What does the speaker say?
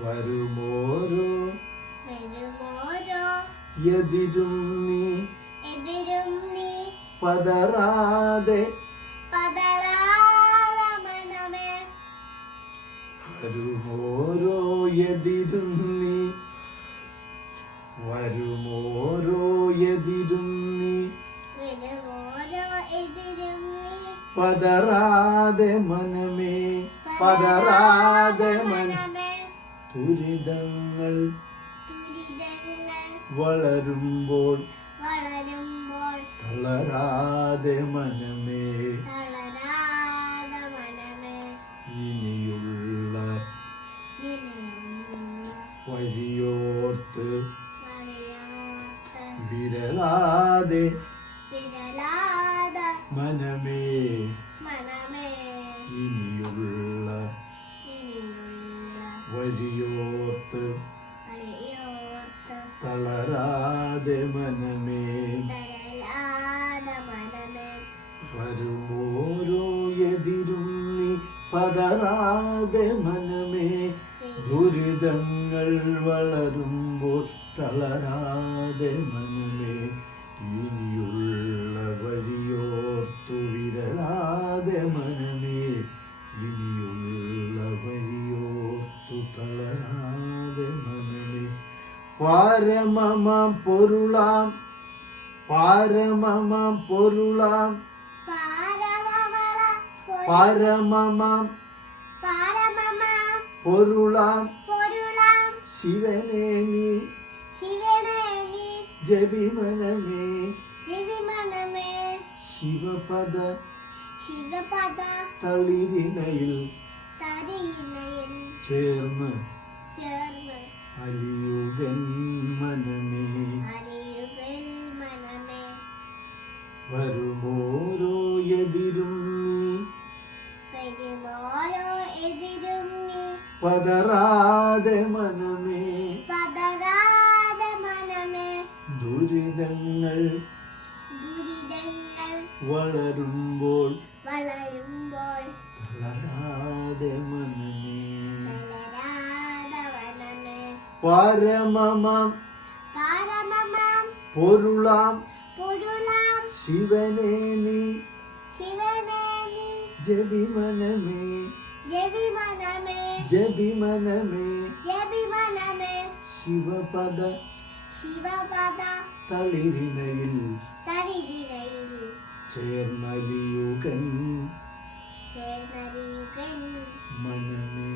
വരുമോരോ എതിരും നീ പതറാതെ മനമേ. വരുമോരോ എതിരും നീ പതറാതെ മനമേ ദുരിതങ്ങൾ വളരുമ്പോൾ തളരാതെ മനമേ ഇനിയുള്ള വഴിയോർത്ത് വിരലാതെ മനമേ ഇനിയുള്ള വഴിയോർത്ത് തളരാതെ മനമേ വരുമോരോ എതിരും നീ പതറാതെ മനമേ ദുരിതങ്ങൾ വളരുമ്പോൾ തളരാതെ മനമേ ഇനിയുള്ള വഴിയോർത്തു വിരലാതെ മനമേ ഇനിയുള്ള വഴിയോർത്തു തളരാതെ മനമേ പാരമമാം പൊരുളാം പൊരുളാം ശിവനേ നീ ജപിമനമേ ശിവപദ തളിരിണയിൽ ചേർന്ന് അലിയുകൻ മനമേ വരുമോരോ എതിരും നീ പതറാതെ മനമേ ദുരിതങ്ങൾ വളരുമ്പോൾ തളരാതെ മനമേ പാരമമാം പൊരുളാം ശിവനേ നീ ജപിമനമേ ശിവപദ തളിരിണയിൽ ചേർന്നലിയുകൻ മനമേ